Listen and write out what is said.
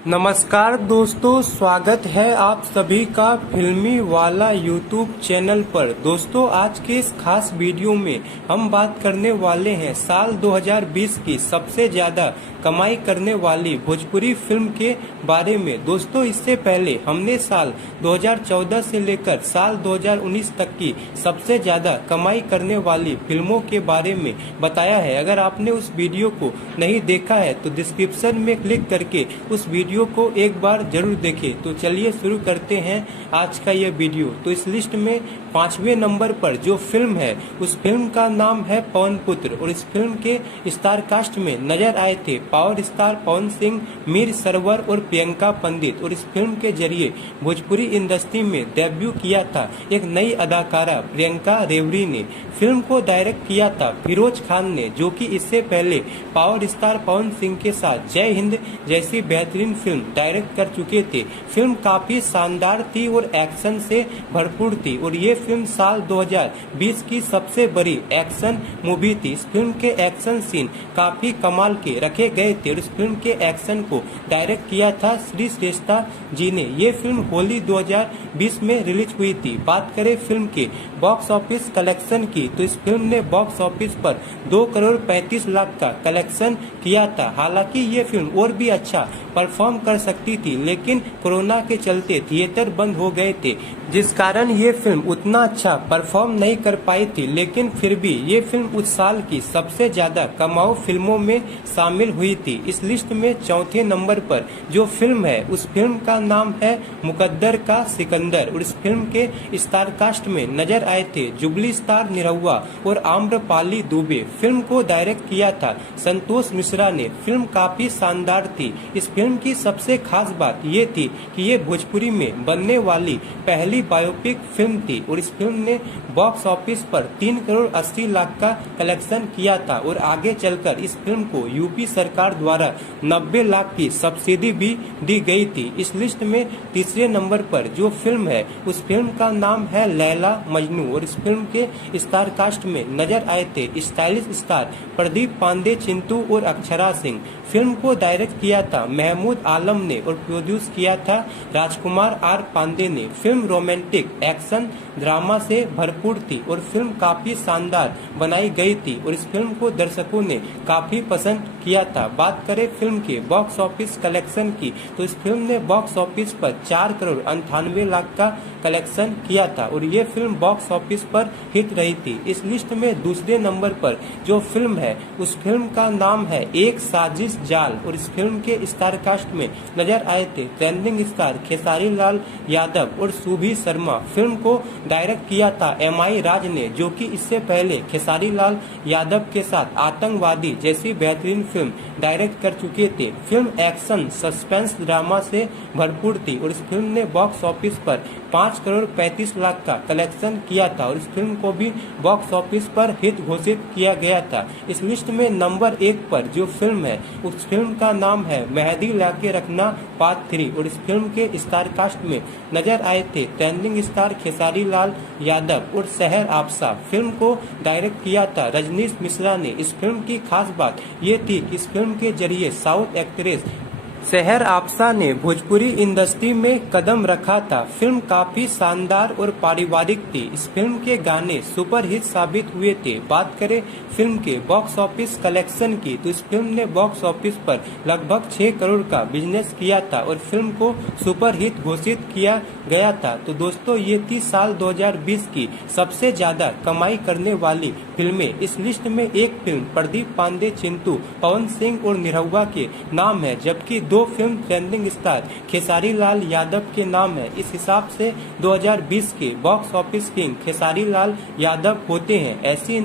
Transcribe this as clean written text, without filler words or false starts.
नमस्कार दोस्तों, स्वागत है आप सभी का फिल्मी वाला यूट्यूब चैनल पर। दोस्तों, आज के इस खास वीडियो में हम बात करने वाले हैं साल 2020 की सबसे ज्यादा कमाई करने वाली भोजपुरी फिल्म के बारे में। दोस्तों, इससे पहले हमने साल 2014 से लेकर साल 2019 तक की सबसे ज्यादा कमाई करने वाली फिल्मों के बारे में बताया है। अगर आपने उस वीडियो को नहीं देखा है तो डिस्क्रिप्शन में क्लिक करके उस वीडियो को एक बार जरूर देखें। तो चलिए शुरू करते हैं आज का यह वीडियो। तो इस लिस्ट में 5वें नंबर पर जो फिल्म है उस फिल्म का नाम है पवन पुत्र, और इस फिल्म के स्टार कास्ट में नजर आए थे power star Pawan Singh, Mir server और प्रियंका पंडित। और इस फिल्म के जरिए भोजपुरी इंडस्ट्री में डेब्यू किया था एक नई अदाकारा प्रियंका रेवरी ने। फिल्म को डायरेक्ट किया था फिरोज खान ने, जो कि इससे पहले पावर स्टार पवन सिंह के साथ जय हिंद जैसी बेहतरीन फिल्म डायरेक्ट कर चुके थे। फिल्म काफी शानदार थी और एक्शन से भरपूर थी, और ये फिल्म साल 2020 की सबसे बड़ी एक्शन मूवी थी। इस फिल्म के एक्शन सीन काफी कमाल के रखे गए थे, और इस फिल्म के एक्शन को डायरेक्ट किया था श्री श्रेष्ठा जी ने। ये फिल्म होली 2020 में रिलीज हुई थी। बात करें फिल्म के बॉक्स ऑफिस कलेक्शन की, तो इस फिल्म ने बॉक्स ऑफिस पर 2 करोड़ 35 लाख का कलेक्शन किया था। हालांकि ये फिल्म और भी अच्छा परफॉर्म कर सकती थी, लेकिन कोरोना के चलते थिएटर बंद हो गए थे, जिस कारण ये फिल्म उतना अच्छा परफॉर्म नहीं कर पाई थी। लेकिन फिर भी ये फिल्म उस साल की सबसे ज्यादा कमाऊ फिल्मों में शामिल हुई थी। इस लिस्ट में 4थे नंबर पर जो फिल्म है उस फिल्म का नाम है मुकद्दर का सिकंदर, और इस फिल्म के स्टार कास्ट में नजर आए थे जुबली स्टार निरहुआ और आम्रपाली दुबे। फिल्म को डायरेक्ट किया था संतोष मिश्रा ने। फिल्म काफी शानदार थी। इस फिल्म की सबसे खास बात ये थी कि ये भोजपुरी में बनने वाली पहली बायोपिक फिल्म थी, और इस फिल्म ने बॉक्स ऑफिस पर 3 करोड़ 80 लाख का कलेक्शन किया था, और आगे चलकर इस फिल्म को यूपी सरकार द्वारा 90 लाख की सब्सिडी भी दी गई थी। इस लिस्ट में तीसरे नंबर पर जो फिल्म है उस फिल्म का नाम है लैला मजनू, और इस फिल्म के स्टार कास्ट में नजर आए थे स्टाइलिश स्टार प्रदीप पांडे, चिंटू और अक्षरा सिंह। फिल्म को डायरेक्ट किया था महमूद आलम ने और प्रोड्यूस किया था राजकुमार आर पांडे ने। फिल्म रोमांटिक एक्शन ड्रामा से भरपूर थी और फिल्म काफी शानदार बनाई गई थी, और इस फिल्म को दर्शकों ने काफी पसंद किया था। बात करें फिल्म के बॉक्स ऑफिस कलेक्शन की, तो इस फिल्म ने बॉक्स ऑफिस पर 4 करोड़ 98 लाख का कलेक्शन किया था, और ये फिल्म बॉक्स ऑफिस पर हिट रही थी। इस लिस्ट में दूसरे नंबर पर जो फिल्म है उस फिल्म का नाम है एक साजिश जाल, और इस फिल्म के स्टार कास्ट में नजर आए थे ट्रेंडिंग स्टार खेसारी लाल यादव और सुभी शर्मा। फिल्म को डायरेक्ट किया था MI राज ने, जो कि इससे पहले खेसारी लाल यादव के साथ आतंकवादी जैसी बेहतरीन फिल्म डायरेक्ट कर चुके थे। फिल्म एक्शन सस्पेंस ड्रामा से भरपूर थी, और इस फिल्म ने बॉक्स ऑफिस पर 5 करोड़ 35 लाख का कलेक्शन किया था, और इस फिल्म को भी बॉक्स ऑफिस पर हिट घोषित किया गया था। इस लिस्ट में नंबर 1 पर जो फिल्म है उस फिल्म का नाम है मेहंदी लाके रखना पार्ट 3, और इस फिल्म के स्टार कास्ट में नजर आए थे ट्रेंडिंग स्टार खेसारी लाल यादव और शहर आपसा। फिल्म को डायरेक्ट किया था रजनीश मिश्रा ने। इस फिल्म की खास बात ये थी कि इस फिल्म के जरिए साउथ एक्ट्रेस शहर आपसा ने भोजपुरी इंडस्ट्री में कदम रखा था। फिल्म काफी शानदार और पारिवारिक थी। इस फिल्म के गाने सुपरहिट साबित हुए थे। बात करें फिल्म के बॉक्स ऑफिस कलेक्शन की, तो इस फिल्म ने बॉक्स ऑफिस पर लगभग 6 करोड़ का बिजनेस किया था, और फिल्म को सुपरहिट घोषित किया गया था। तो दोस्तों, ये थी साल 2020 की सबसे ज्यादा कमाई करने वाली फिल्में। इस लिस्ट में एक फिल्म प्रदीप पांडे, चिंटू, पवन सिंह और निरहुआ के नाम है, जबकि 2 film trending star Khesari Lal Yadav के नाम है। इस हिसाब से 2020 के box office king Khesari Lal Yadav होते हैं। ऐसी